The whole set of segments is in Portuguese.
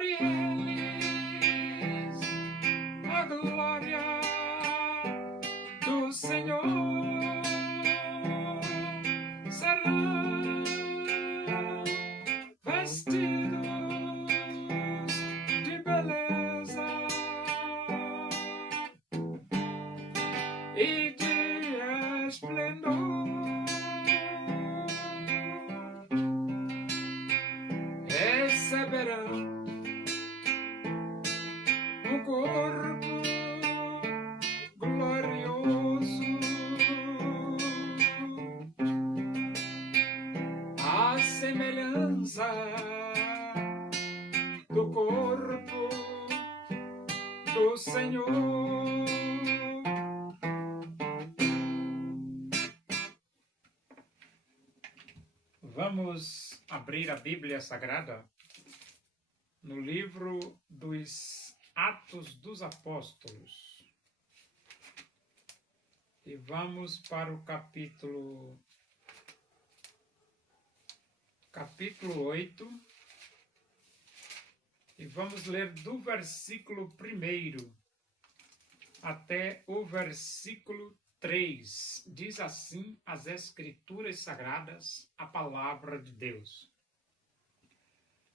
sobre eles a glória do Senhor. Serão vestidos de beleza e de esplendor. Receberão um corpo glorioso, a semelhança do corpo do Senhor. Vamos abrir a Bíblia Sagrada no livro dos Atos dos Apóstolos. E vamos para o capítulo 8. E vamos ler do versículo 1 até o versículo 3. Diz assim as Escrituras Sagradas, a palavra de Deus.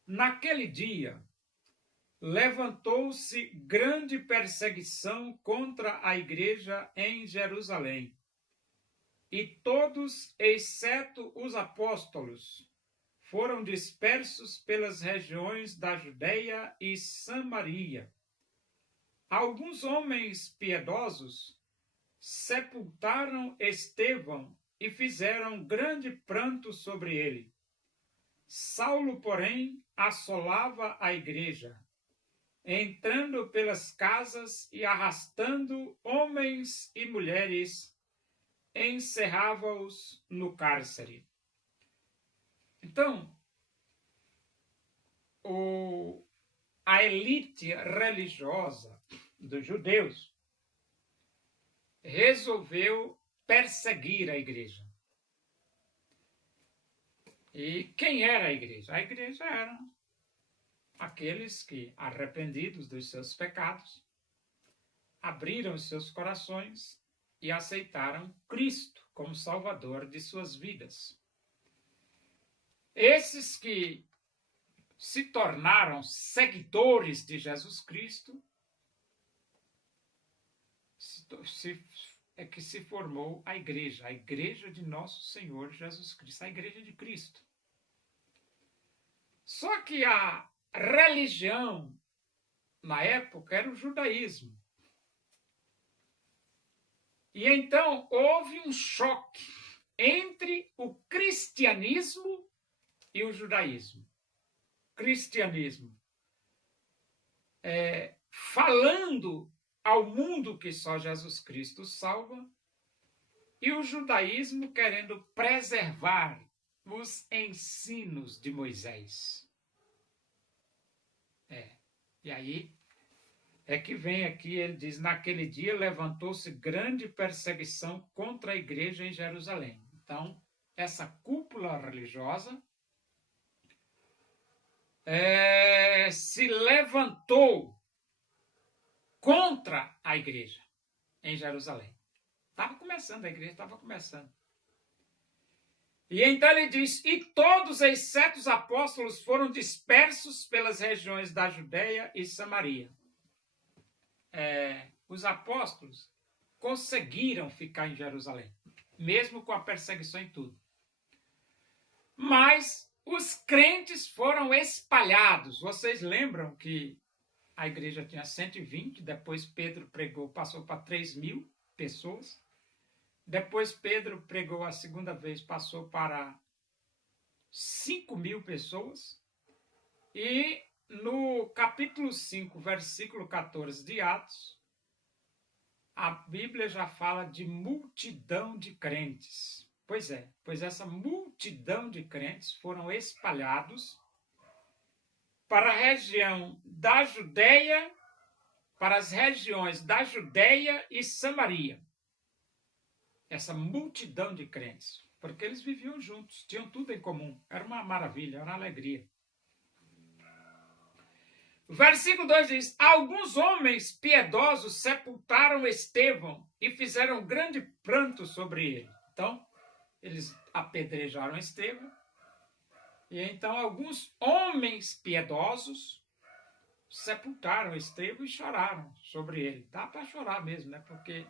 Naquele dia, levantou-se grande perseguição contra a igreja em Jerusalém. E todos, exceto os apóstolos, foram dispersos pelas regiões da Judeia e Samaria. Alguns homens piedosos sepultaram Estevão e fizeram grande pranto sobre ele. Saulo, porém, assolava a igreja, entrando pelas casas e arrastando homens e mulheres, encerrava-os no cárcere. Então, a elite religiosa dos judeus resolveu perseguir a igreja. E quem era a igreja? A igreja eram aqueles que, arrependidos dos seus pecados, abriram os seus corações e aceitaram Cristo como Salvador de suas vidas. Esses que se tornaram seguidores de Jesus Cristo é que se formou a igreja de nosso Senhor Jesus Cristo, a igreja de Cristo. Só que a religião, na época, era o judaísmo. E então houve um choque entre o cristianismo e o judaísmo. Cristianismo falando ao mundo que só Jesus Cristo salva, e o judaísmo querendo preservar os ensinos de Moisés. E aí é que vem aqui, ele diz, naquele dia levantou-se grande perseguição contra a igreja em Jerusalém. Então, essa cúpula religiosa se levantou contra a igreja em Jerusalém. A igreja estava começando. E então ele diz, e todos, exceto os apóstolos, foram dispersos pelas regiões da Judeia e Samaria. Os apóstolos conseguiram ficar em Jerusalém, mesmo com a perseguição e tudo. Mas os crentes foram espalhados. Vocês lembram que a igreja tinha 120, depois Pedro pregou, passou para 3.000 pessoas. Depois Pedro pregou a segunda vez, passou para 5.000 pessoas. E no capítulo 5, versículo 14 de Atos, a Bíblia já fala de multidão de crentes. Pois essa multidão de crentes foram espalhados para a região da Judeia, para as regiões da Judeia e Samaria. Essa multidão de crentes, porque eles viviam juntos, tinham tudo em comum, era uma maravilha, era uma alegria. Versículo 2 diz: alguns homens piedosos sepultaram Estevão e fizeram grande pranto sobre ele. Então, eles apedrejaram Estevão. E então alguns homens piedosos sepultaram Estevão e choraram sobre ele. Dá para chorar mesmo, né? Porque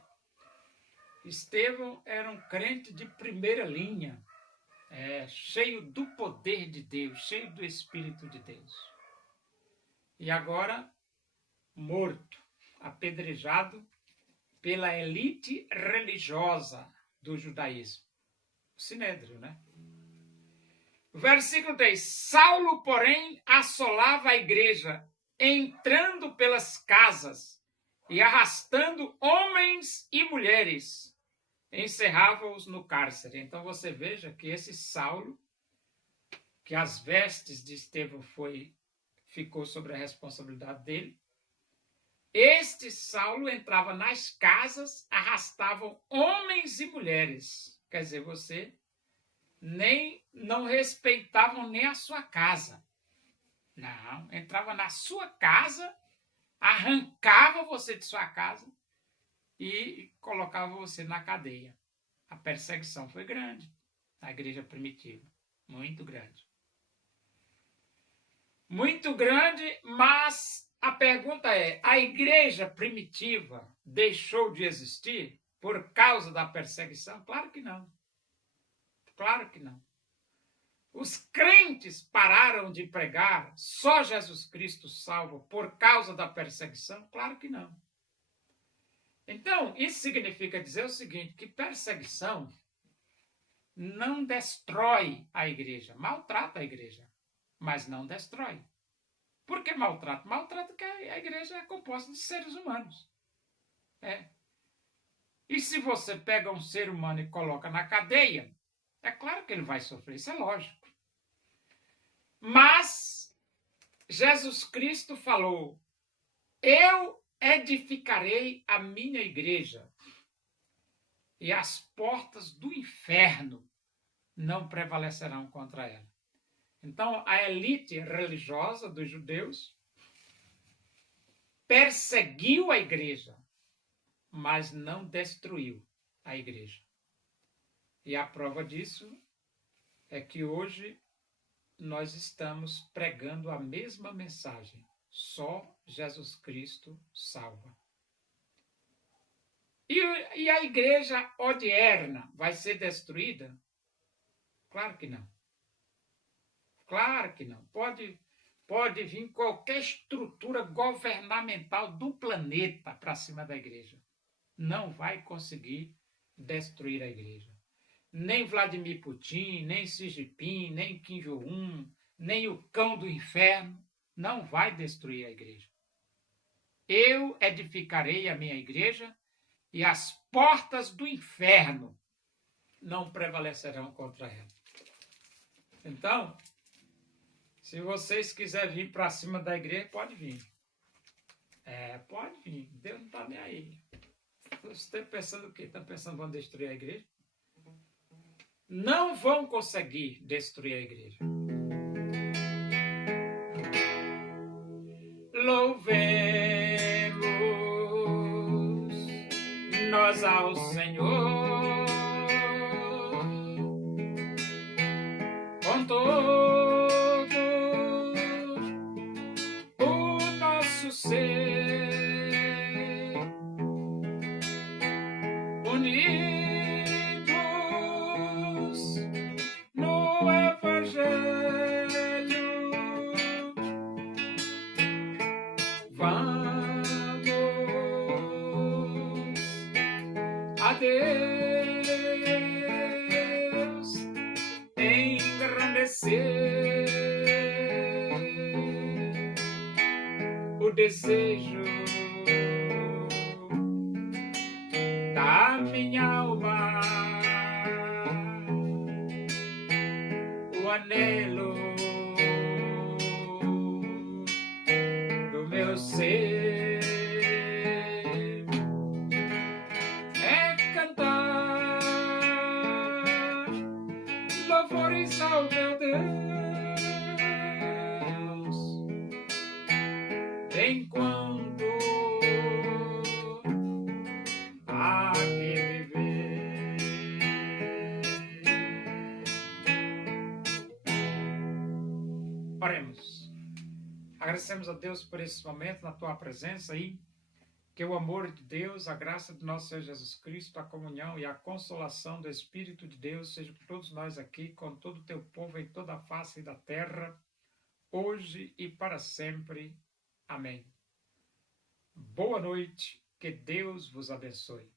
Estevão era um crente de primeira linha, cheio do poder de Deus, cheio do Espírito de Deus. E agora, morto, apedrejado pela elite religiosa do judaísmo. O Sinédrio, né? Versículo 3. Saulo, porém, assolava a igreja, entrando pelas casas e arrastando homens e mulheres, encerrava-os no cárcere. Então você veja que esse Saulo, que as vestes de Estevão ficou sobre a responsabilidade dele, este Saulo entrava nas casas, arrastavam homens e mulheres. Quer dizer, você não respeitavam nem a sua casa. Não, entrava na sua casa, arrancava você de sua casa e colocava você na cadeia. A perseguição foi grande na igreja primitiva, muito grande. Muito grande, mas a pergunta é, a igreja primitiva deixou de existir por causa da perseguição? Claro que não. Claro que não. Os crentes pararam de pregar só Jesus Cristo salva por causa da perseguição? Claro que não. Então, isso significa dizer o seguinte, que perseguição não destrói a igreja, maltrata a igreja, mas não destrói. Por que maltrata? Maltrata porque a igreja é composta de seres humanos. E se você pega um ser humano e coloca na cadeia, é claro que ele vai sofrer, isso é lógico. Mas Jesus Cristo falou, eu edificarei a minha igreja e as portas do inferno não prevalecerão contra ela. Então, a elite religiosa dos judeus perseguiu a igreja, mas não destruiu a igreja. E a prova disso é que hoje nós estamos pregando a mesma mensagem. Só Jesus Cristo salva. E a igreja odierna vai ser destruída? Claro que não. Claro que não. Pode vir qualquer estrutura governamental do planeta para cima da igreja. Não vai conseguir destruir a igreja. Nem Vladimir Putin, nem Xi Jinping, nem Kim Jong-un, nem o cão do inferno não vai destruir a igreja. Eu edificarei a minha igreja e as portas do inferno não prevalecerão contra ela. Então, se vocês quiserem vir para cima da igreja, pode vir. Pode vir. Deus não está nem aí. Vocês estão pensando o quê? Estão pensando que vão destruir a igreja? Não vão conseguir destruir a igreja. Louvemos nós ao Senhor com todo o nosso ser, unidos no Evangelho. Vamos a Deus engrandecer o desejo da minha alma, o anelo do meu ser é cantar louvores ao meu Deus enquanto há que viver. Oremos. Agradecemos a Deus por esse momento na tua presença aí. Que o amor de Deus, a graça de nosso Senhor Jesus Cristo, a comunhão e a consolação do Espírito de Deus seja com todos nós aqui, com todo o teu povo em toda a face da terra, hoje e para sempre. Amém. Boa noite, que Deus vos abençoe.